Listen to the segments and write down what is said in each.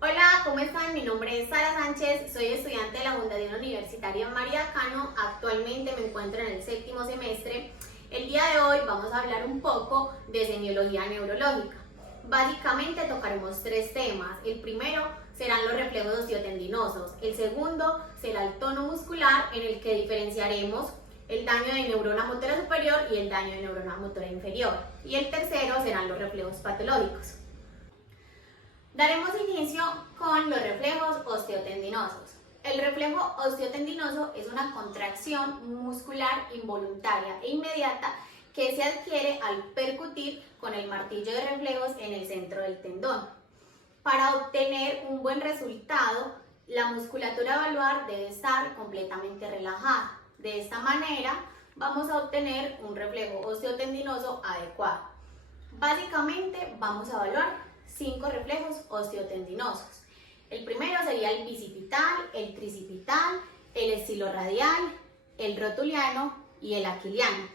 Hola, ¿cómo están? Mi nombre es Sara Sánchez, soy estudiante de la Fundación Universitaria María Cano. Actualmente me encuentro en el séptimo semestre. El día de hoy vamos a hablar un poco de semiología neurológica. Básicamente tocaremos tres temas. El primero serán los reflejos osteotendinosos. El segundo será el tono muscular, en el que diferenciaremos el daño de neurona motora superior y el daño de neurona motora inferior. Y el tercero serán los reflejos patológicos. Daremos inicio con los reflejos osteotendinosos. El reflejo osteotendinoso es una contracción muscular involuntaria e inmediata que se adquiere al percutir con el martillo de reflejos en el centro del tendón. Para obtener un buen resultado, la musculatura evaluar debe estar completamente relajada. De esta manera, vamos a obtener un reflejo osteotendinoso adecuado. Básicamente, vamos a evaluar 5 reflejos osteotendinosos. El primero sería el bicipital, el tricipital, el estiloradial, el rotuliano y el aquiliano.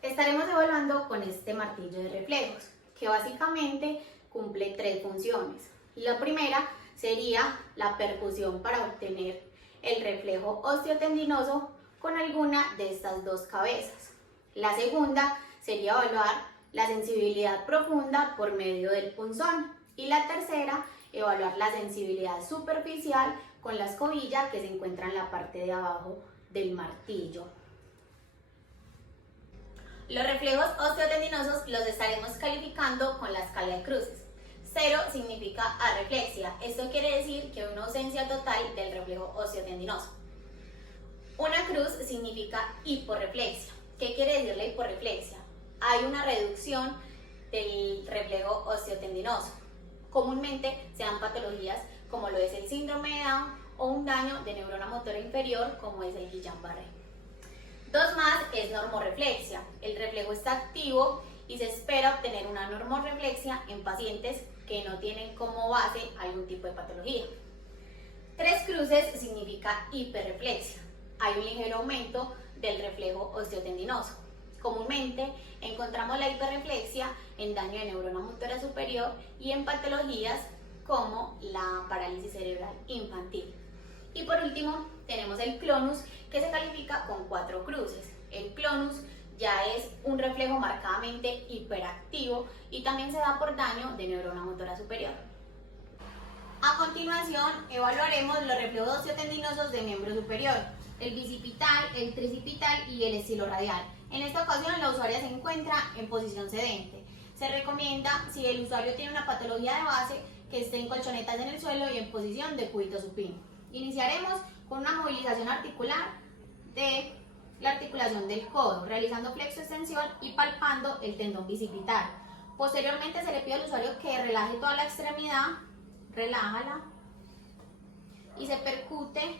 Estaremos evaluando con este martillo de reflejos, que básicamente cumple 3 funciones. La primera sería la percusión para obtener el reflejo osteotendinoso con alguna de estas dos cabezas. La segunda sería evaluar la sensibilidad profunda por medio del punzón. Y la tercera, evaluar la sensibilidad superficial con la escobilla que se encuentra en la parte de abajo del martillo. Los reflejos osteotendinosos los estaremos calificando con la escala de cruces. 0 significa arreflexia. Esto quiere decir que hay una ausencia total del reflejo osteotendinoso. Una cruz significa hiporreflexia. ¿Qué quiere decir la hiporreflexia? Hay una reducción del reflejo osteotendinoso. Comúnmente se dan patologías como lo es el síndrome de Down o un daño de neurona motora inferior como es el Guillain-Barré. 2 más es normoreflexia. El reflejo está activo y se espera obtener una normoreflexia en pacientes que no tienen como base algún tipo de patología. 3 cruces significa hiperreflexia. Hay un ligero aumento del reflejo osteotendinoso. Comúnmente encontramos la hiperreflexia en daño de neurona motora superior y en patologías como la parálisis cerebral infantil. Y por último tenemos el clonus, que se califica con 4 cruces. El clonus ya es un reflejo marcadamente hiperactivo y también se da por daño de neurona motora superior. A continuación evaluaremos los reflejos osteotendinosos de miembro superior, el bicipital, el tricipital y el estiloradial. En esta ocasión la usuaria se encuentra en posición sedente. Se recomienda, si el usuario tiene una patología de base, que esté en colchonetas en el suelo y en posición de cúbito supino. Iniciaremos con una movilización articular de la articulación del codo, realizando flexo-extensión y palpando el tendón bicipital. Posteriormente se le pide al usuario que relaje toda la extremidad, relájala y se percute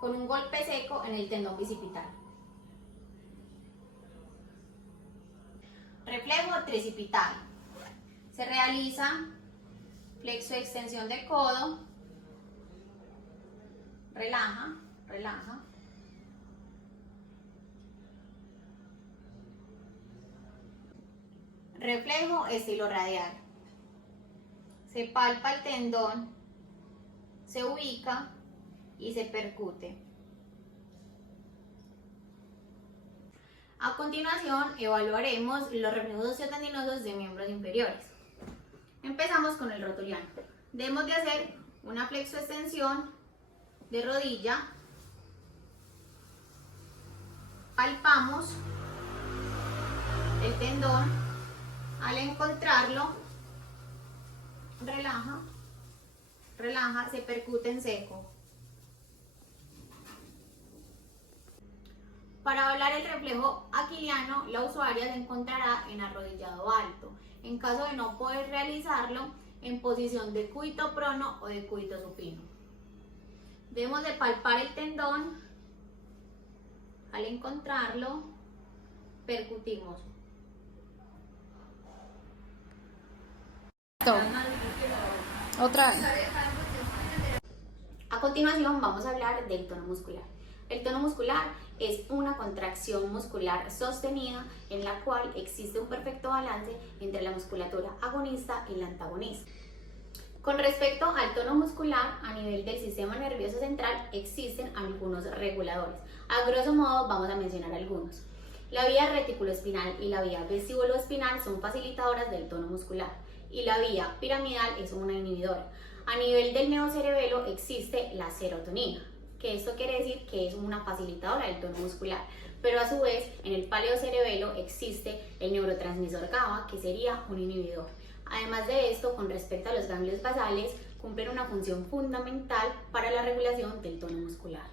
con un golpe seco en el tendón bicipital. Reflejo tricipital. Se realiza flexo-extensión de codo, relaja, relaja. Reflejo estiloradial. Se palpa el tendón, se ubica y se percute. A continuación evaluaremos los reflejos osteotendinosos de miembros inferiores. Empezamos con el rotuliano. Debemos de hacer una flexoextensión de rodilla, palpamos el tendón, al encontrarlo, relaja, relaja, se percute en seco. Para evaluar el reflejo aquiliano, la usuaria se encontrará en arrodillado alto. En caso de no poder realizarlo, en posición de cúbito prono o de cúbito supino. Debemos de palpar el tendón. Al encontrarlo, percutimos. Otra vez. A continuación vamos a hablar del tono muscular. El tono muscular es una contracción muscular sostenida en la cual existe un perfecto balance entre la musculatura agonista y la antagonista. Con respecto al tono muscular, a nivel del sistema nervioso central existen algunos reguladores. A grosso modo vamos a mencionar algunos. La vía reticuloespinal y la vía vestibuloespinal son facilitadoras del tono muscular y la vía piramidal es una inhibidora. A nivel del neocerebelo existe la serotonina, que esto quiere decir que es una facilitadora del tono muscular, pero a su vez en el paleocerebelo existe el neurotransmisor GABA, que sería un inhibidor. Además de esto, con respecto a los ganglios basales, cumplen una función fundamental para la regulación del tono muscular.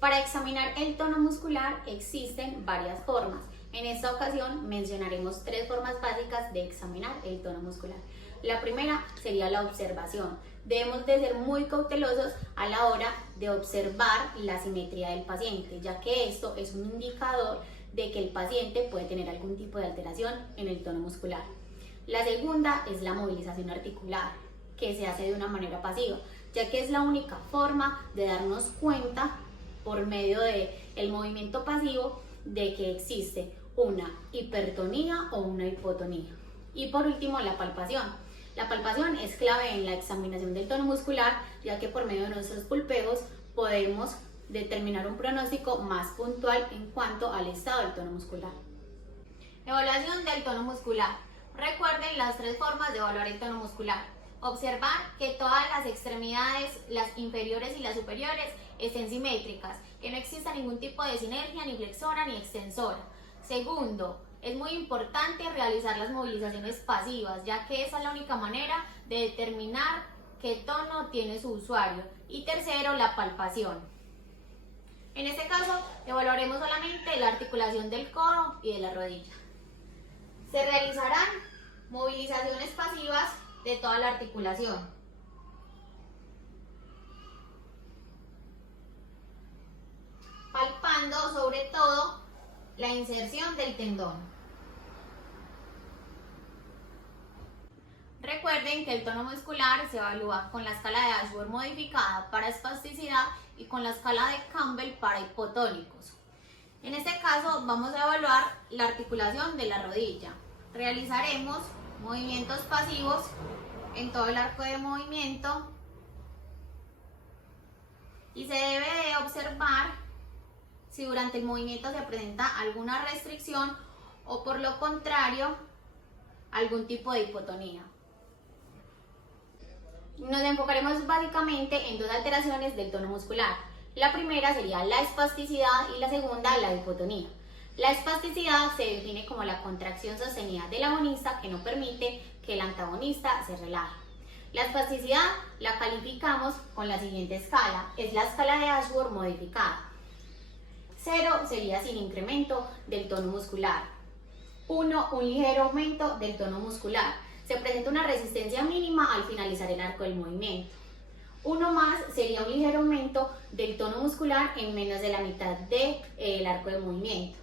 Para examinar el tono muscular existen varias formas. En esta ocasión mencionaremos 3 formas básicas de examinar el tono muscular. La primera sería la observación. Debemos de ser muy cautelosos a la hora de observar la simetría del paciente, ya que esto es un indicador de que el paciente puede tener algún tipo de alteración en el tono muscular. La segunda es la movilización articular, que se hace de una manera pasiva, ya que es la única forma de darnos cuenta por medio del movimiento pasivo de que existe una hipertonía o una hipotonía. Y por último, la palpación. La palpación es clave en la examinación del tono muscular, ya que por medio de nuestros pulpeos podemos determinar un pronóstico más puntual en cuanto al estado del tono muscular. Evaluación del tono muscular. Recuerden las 3 formas de evaluar el tono muscular. Observar que todas las extremidades, las inferiores y las superiores, estén simétricas, que no exista ningún tipo de sinergia, ni flexora ni extensora. Segundo, es muy importante realizar las movilizaciones pasivas, ya que esa es la única manera de determinar qué tono tiene su usuario. Y tercero, la palpación. En este caso, evaluaremos solamente la articulación del codo y de la rodilla. Se realizarán movilizaciones pasivas de toda la articulación. Palpando sobre todo la inserción del tendón. Recuerden que el tono muscular se evalúa con la escala de Ashworth modificada para espasticidad y con la escala de Campbell para hipotónicos. En este caso vamos a evaluar la articulación de la rodilla. Realizaremos movimientos pasivos en todo el arco de movimiento y se debe de observar si durante el movimiento se presenta alguna restricción o por lo contrario algún tipo de hipotonía. Nos enfocaremos básicamente en 2 alteraciones del tono muscular. La primera sería la espasticidad y la segunda la hipotonía. La espasticidad se define como la contracción sostenida del agonista que no permite que el antagonista se relaje. La espasticidad la calificamos con la siguiente escala, es la escala de Ashworth modificada. 0 sería sin incremento del tono muscular. 1, un ligero aumento del tono muscular. Se presenta una resistencia mínima al finalizar el arco del movimiento. 1 más sería un ligero aumento del tono muscular en menos de la mitad del arco de movimiento.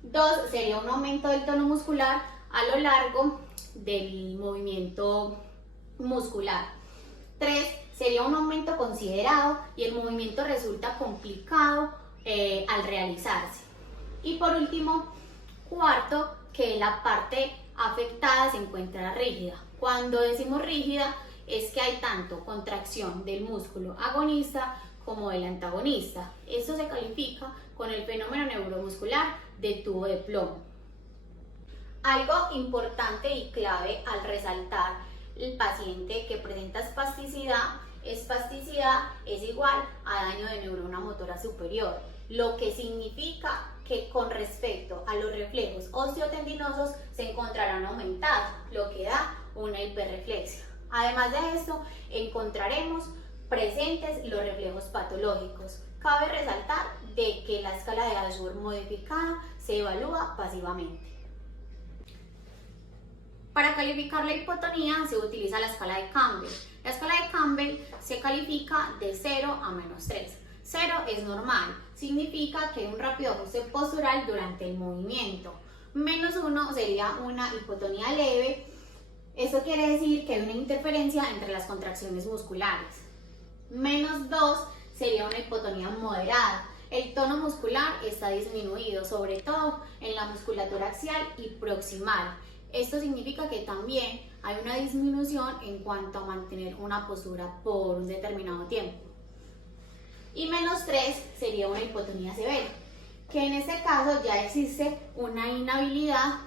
2 sería un aumento del tono muscular a lo largo del movimiento muscular. 3 sería un aumento considerado y el movimiento resulta complicado al realizarse. Y por último, 4, que la parte afectada se encuentra rígida. Cuando decimos rígida es que hay tanto contracción del músculo agonista como del antagonista. Esto se califica con el fenómeno neuromuscular de tubo de plomo. Algo importante y clave al resaltar el paciente que presenta espasticidad es igual a daño de neurona motora superior, lo que significa que con respecto a los reflejos osteotendinosos se encontrarán aumentados, lo que da una hiperreflexia. Además de esto, encontraremos presentes los reflejos patológicos. Cabe resaltar de que la escala de Ashworth modificada se evalúa pasivamente. Para calificar la hipotonía se utiliza la escala de Campbell. La escala de Campbell se califica de 0 a -3. 0 es normal, significa que hay un rápido ajuste postural durante el movimiento. -1 sería una hipotonía leve. Eso quiere decir que hay una interferencia entre las contracciones musculares. -2 sería una hipotonía moderada. El tono muscular está disminuido, sobre todo en la musculatura axial y proximal. Esto significa que también hay una disminución en cuanto a mantener una postura por un determinado tiempo. Y -3 sería una hipotonía severa, que en este caso ya existe una inhabilidad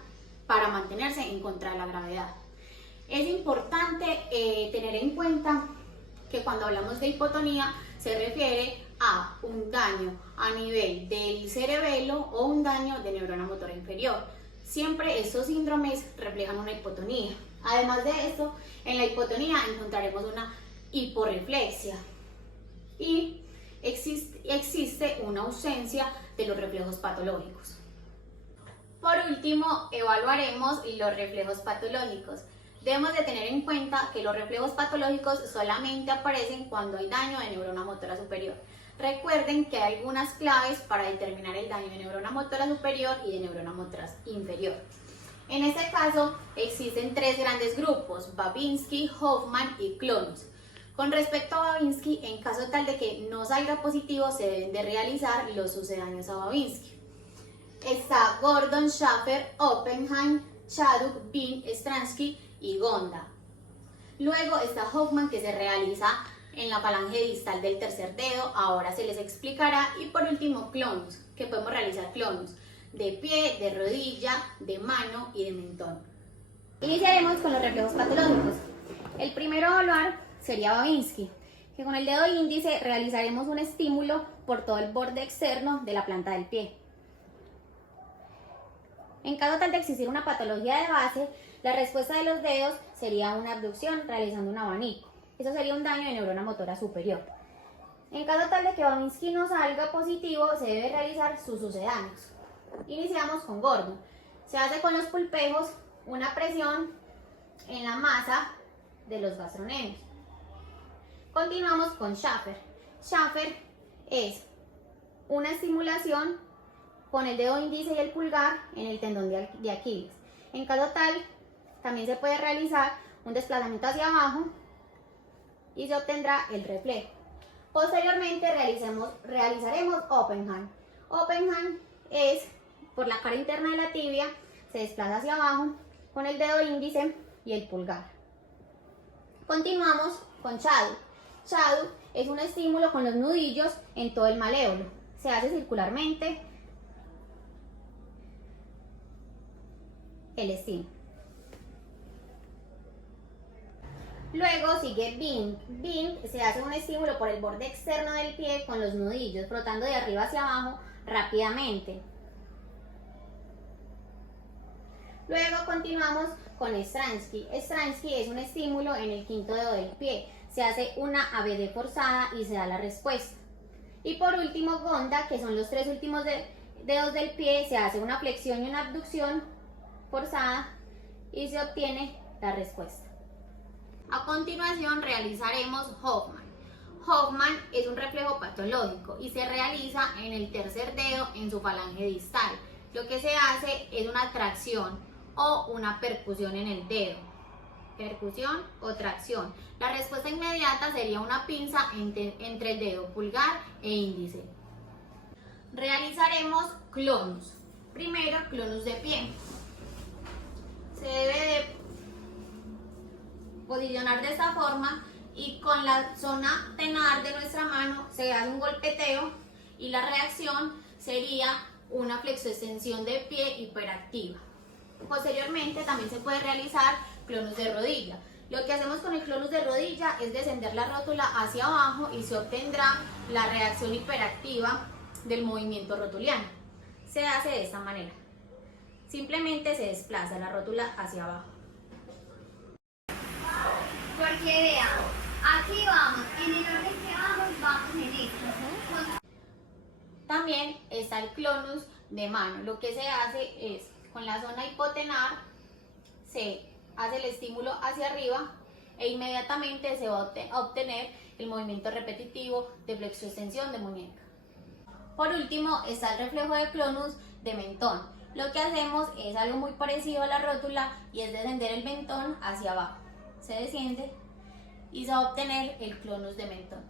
para mantenerse en contra de la gravedad. Es importante tener en cuenta que cuando hablamos de hipotonía se refiere a un daño a nivel del cerebelo o un daño de neurona motora inferior. Siempre estos síndromes reflejan una hipotonía. Además de esto, en la hipotonía encontraremos una hiporreflexia y existe una ausencia de los reflejos patológicos. Por último, evaluaremos los reflejos patológicos. Debemos de tener en cuenta que los reflejos patológicos solamente aparecen cuando hay daño de neurona motora superior. Recuerden que hay algunas claves para determinar el daño de neurona motora superior y de neurona motora inferior. En este caso existen tres grandes grupos: Babinski, Hoffman y Clonus. Con respecto a Babinski, en caso tal de que no salga positivo, se deben de realizar los sucedáneos a Babinski. Está Gordon, Schaffer, Oppenheim, Chaduk, Bean, Stransky y Gonda. Luego está Hoffman, que se realiza en la falange distal del tercer dedo, ahora se les explicará. Y por último Clonus, que podemos realizar Clonus de pie, de rodilla, de mano y de mentón. Iniciaremos con los reflejos patológicos. El primero a evaluar sería Babinski, que con el dedo índice realizaremos un estímulo por todo el borde externo de la planta del pie. En caso tal de existir una patología de base, la respuesta de los dedos sería una abducción realizando un abanico. Eso sería un daño de neurona motora superior. En caso tal de que Babinski no salga positivo, se debe realizar sus sucedáneos. Iniciamos con Gordon. Se hace con los pulpejos una presión en la masa de los gastronemios. Continuamos con Schaffer. Schaffer es una estimulación con el dedo índice y el pulgar en el tendón de Aquiles. En caso tal, también se puede realizar un desplazamiento hacia abajo y se obtendrá el reflejo. Posteriormente realizaremos Oppenheim. Oppenheim es por la cara interna de la tibia, se desplaza hacia abajo con el dedo índice y el pulgar. Continuamos con Chaduk. Chaduk es un estímulo con los nudillos en todo el maléolo. Se hace circularmente el estímulo. Luego sigue Bean. Bean se hace un estímulo por el borde externo del pie con los nudillos, frotando de arriba hacia abajo rápidamente. Luego continuamos con Stransky. Stransky es un estímulo en el quinto dedo del pie. Se hace una ABD forzada y se da la respuesta. Y por último Gonda, que son los tres últimos dedos del pie. Se hace una flexión y una abducción forzada y se obtiene la respuesta. A continuación realizaremos Hoffman. Hoffman es un reflejo patológico y se realiza en el tercer dedo en su falange distal. Lo que se hace es una tracción o una percusión en el dedo. Percusión o tracción. La respuesta inmediata sería una pinza entre el dedo pulgar e índice. Realizaremos Clonus. Primero, Clonus de pie. Se debe de posicionar de esta forma y con la zona tenar de nuestra mano se hace un golpeteo y la reacción sería una flexoextensión de pie hiperactiva. Posteriormente también se puede realizar Clonus de rodilla. Lo que hacemos con el Clonus de rodilla es descender la rótula hacia abajo y se obtendrá la reacción hiperactiva del movimiento rotuliano. Se hace de esta manera. Simplemente se desplaza la rótula hacia abajo. Porque veamos, aquí vamos, en el orden que vamos en esto. También está el Clonus de mano. Lo que se hace es, con la zona hipotenar, se hace el estímulo hacia arriba e inmediatamente se va a obtener el movimiento repetitivo de flexoextensión de muñeca. Por último está el reflejo de Clonus de mentón. Lo que hacemos es algo muy parecido a la rótula y es descender el mentón hacia abajo. Se desciende y se va a obtener el Clonus de mentón.